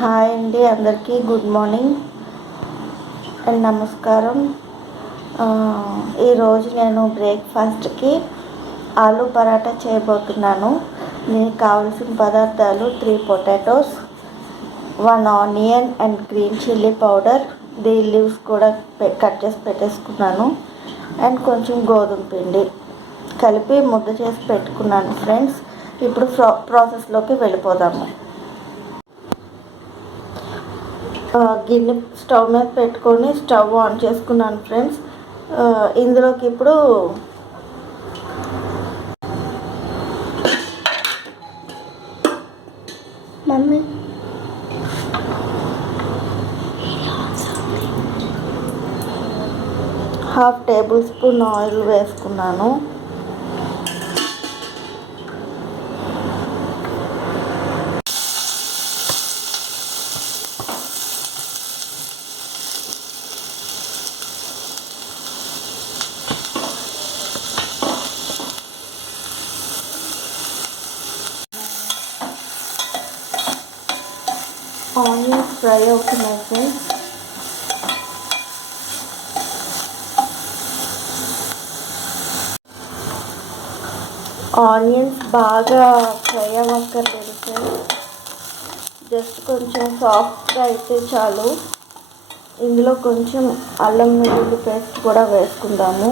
Hi అండి అందరికీ good morning and నమస్కారం. ఈరోజు నేను బ్రేక్ఫాస్ట్కి ఆలు పరాటా చేయబోతున్నాను. దీనికి కావలసిన పదార్థాలు three potatoes one onion and green chilli powder the leaves కూడా పె- కట్ చేసి పెట్టేసుకున్నాను. అండ్ కొంచెం గోధుమ పిండి కలిపి ముద్ద చేసి పెట్టుకున్నాను ఫ్రెండ్స్. ఇప్పుడు ప్రో ప్రాసెస్లోకి వెళ్ళిపోదాము. గిన్నె స్టవ్ మీద పెట్టుకొని స్టవ్ ఆన్ చేసుకున్నాను ఫ్రెండ్స్. ఇందులోకి ఇప్పుడు mummy. Half table spoon oil వేసుకున్నాను. ఆనియన్స్ ఫ్రై అవుతున్నాయి ఫ్రెండ్స్ ఆనియన్స్ బాగా ఫ్రై అవ్వక్కర్లేదు ఫ్రెండ్స్ జస్ట్ కొంచెం సాఫ్ట్గా అయితే చాలు ఇందులో కొంచెం అల్లం వెల్లుల్లి పేస్ట్ కూడా వేసుకుందాము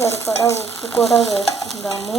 సరిపడా ఉప్పు కూడా వేసుకుందాము.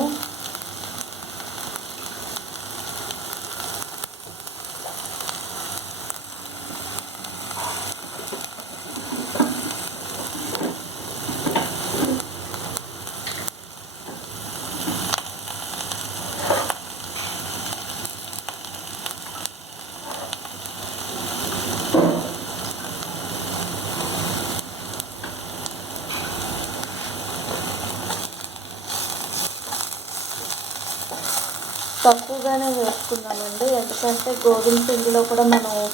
తక్కువగానే వేసుకున్నామండి. ఎందుకంటే గోధుమ పిండిలో కూడా మనం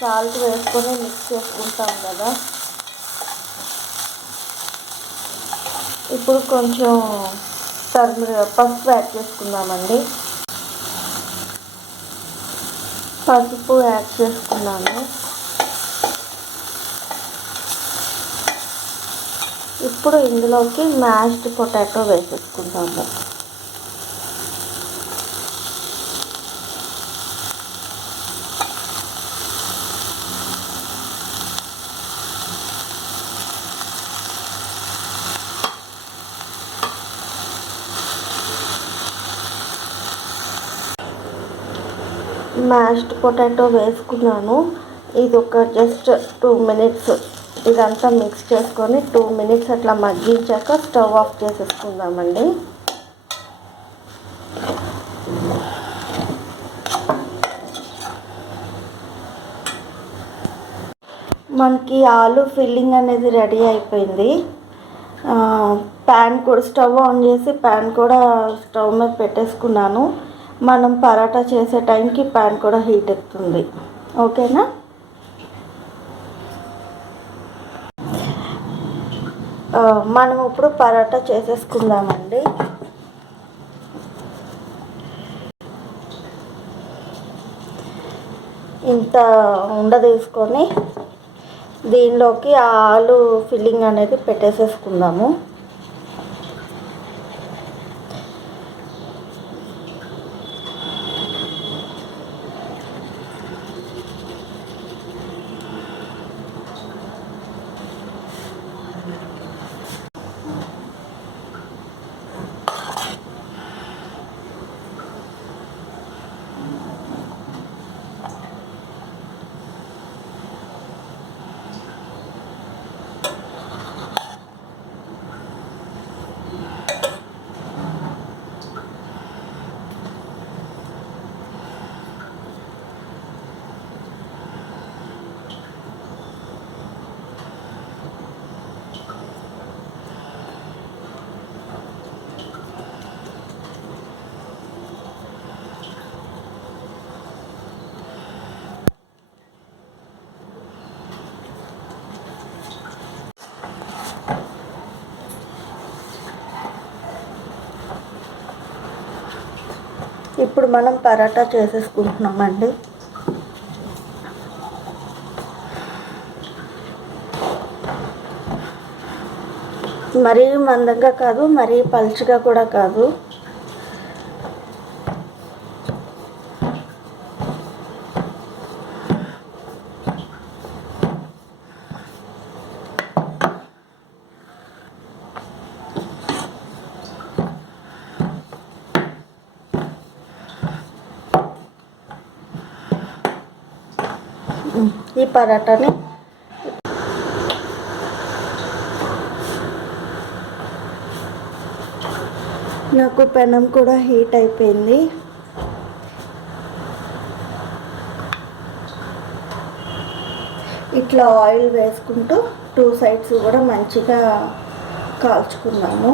సాల్ట్ వేసుకొని మిక్స్ చేసుకుంటాం కదా. ఇప్పుడు కొంచెం టర్మ పసుపు యాడ్ చేసుకుందామండి. పసుపు యాడ్ చేసుకున్నాను. ఇప్పుడు ఇందులోకి మ్యాష్డ్ పొటాటో వేసేసుకుందాము. మ్యాష్డ్ పొటాటో వేసుకున్నాను. ఇది ఒక జస్ట్ టూ మినిట్స్ ఇదంతా మిక్స్ చేసుకొని టూ మినిట్స్ అట్లా మగ్గించాక స్టవ్ ఆఫ్ చేసేసుకుందామండి. మనకి ఆలు ఫిల్లింగ్ అనేది రెడీ అయిపోయింది. ప్యాన్ కూడా స్టవ్ ఆన్ చేసి ప్యాన్ కూడా స్టవ్ మీద పెట్టేసుకున్నాను. మనం పరాటా చేసే టైంకి ప్యాన్ కూడా హీట్ ఎక్కుతుంది ఓకేనా? మనం ఇప్పుడు పరాటా చేసేసుకుందామండి. ఇంత ఉండ తీసుకొని దీనిలోకి ఆలు ఫిల్లింగ్ అనేది పెట్టేసేసుకుందాము. ఇప్పుడు మనం పరాటా చేసేసుకుంటున్నామండి. మరీ మందంగా కాదు మరీ పలుచగా కూడా కాదు. ఈ పరాటాని. నాకు పెనం కూడా హీట్ అయిపోయింది. ఇట్లా ఆయిల్ వేసుకుంటూ టూ సైడ్స్ కూడా మంచిగా కాల్చుకున్నాము.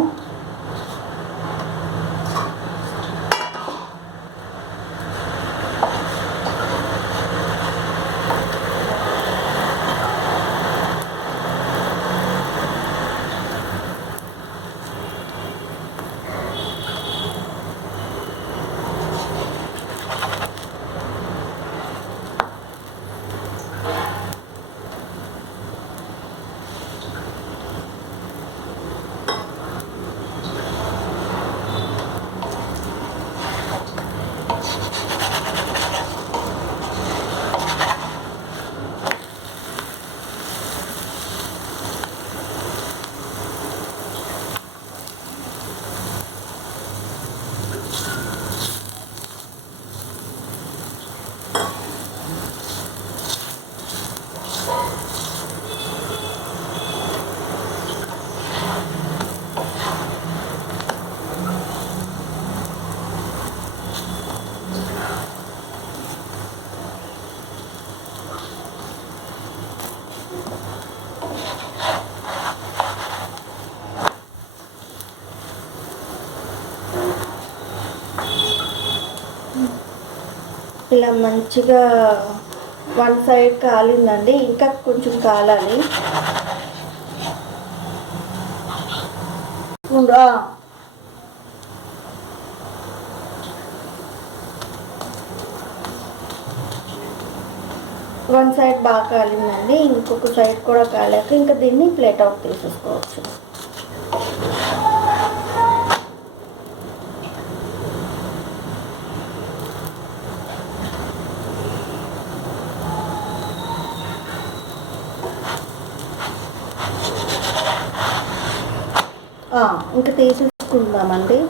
ఇలా మంచిగా వన్ సైడ్ కాలిందండి ఇంకా కొంచెం కాలాలి. వన్ సైడ్ బాగా కాలిందండి ఇంకొక సైడ్ కూడా కాలేక ఇంకా దీన్ని ప్లేట్ అవుట్ తీసేసుకోవచ్చు ఇంకా తీసేసుకుందామండి.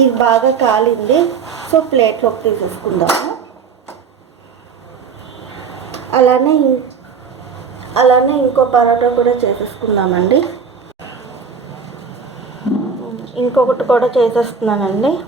ఇది బాగా కాలింది సో ప్లేట్లోకి తీసేసుకుందాము. అలానే ఇం- అలానే ఇంకో పరోటా కూడా చేసేసుకుందామండి. ఇంకొకటి కూడా చేసేస్తున్నానండి.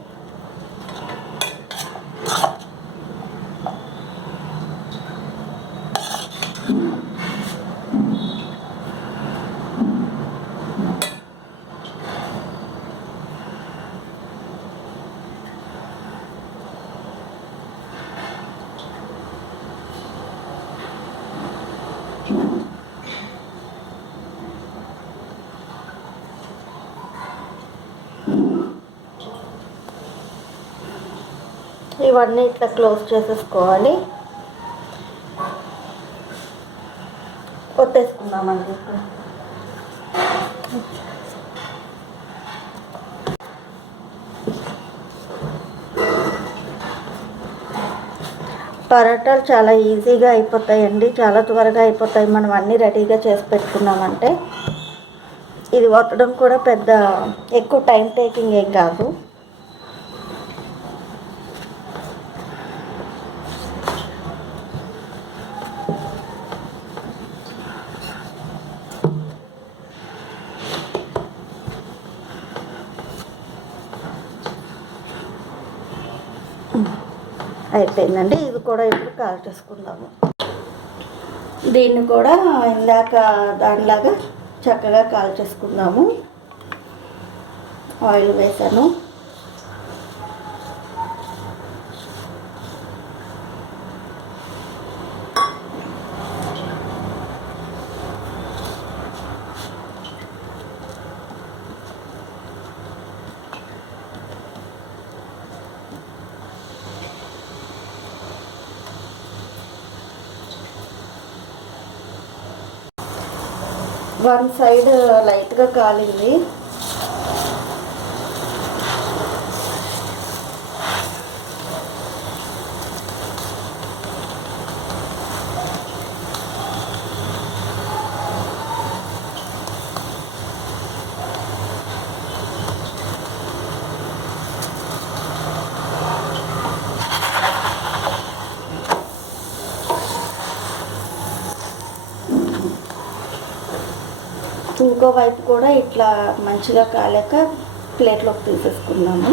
ఇవన్నీ ఇట్లా క్లోజ్ చేసేసుకోవాలి. కొట్టేసుకుందామండి. పరోటాలు చాలా ఈజీగా అయిపోతాయండి. చాలా త్వరగా అయిపోతాయి. మనం అన్నీ రెడీగా చేసి పెట్టుకున్నామంటే. ఇది వత్తడం కూడా పెద్ద ఎక్కువ టైం టేకింగ్ ఏం కాదు. అయిపోయిందండి. ఇది కూడా ఇప్పుడు కాల్చేసుకుందాము. దీన్ని కూడా ఇందాక దానిలాగా చక్కగా కాల్చేసుకుందాము. ఆయిల్ వేసాను. వన్ సైడ్ లైట్గా కాలింది. ఇంకో వైపు కూడా ఇట్లా మంచిగా కాలేక ప్లేట్లోకి తీసేసుకున్నాము.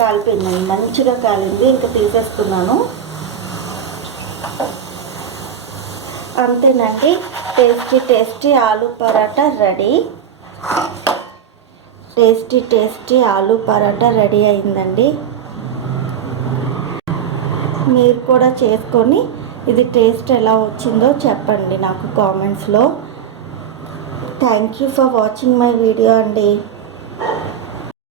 కాలిపోయిందండి మంచిగా కాలింది. ఇంకా తీసేసుకున్నాను. అంతేనండి. Tasty tasty aloo paratha ready. Tasty tasty aloo paratha ready అయిందండి. మీరు కూడా చేసుకొని ఇది టేస్ట్ ఎలా వచ్చిందో చెప్పండి నాకు కామెంట్స్లో. Thank you for watching my video అండి.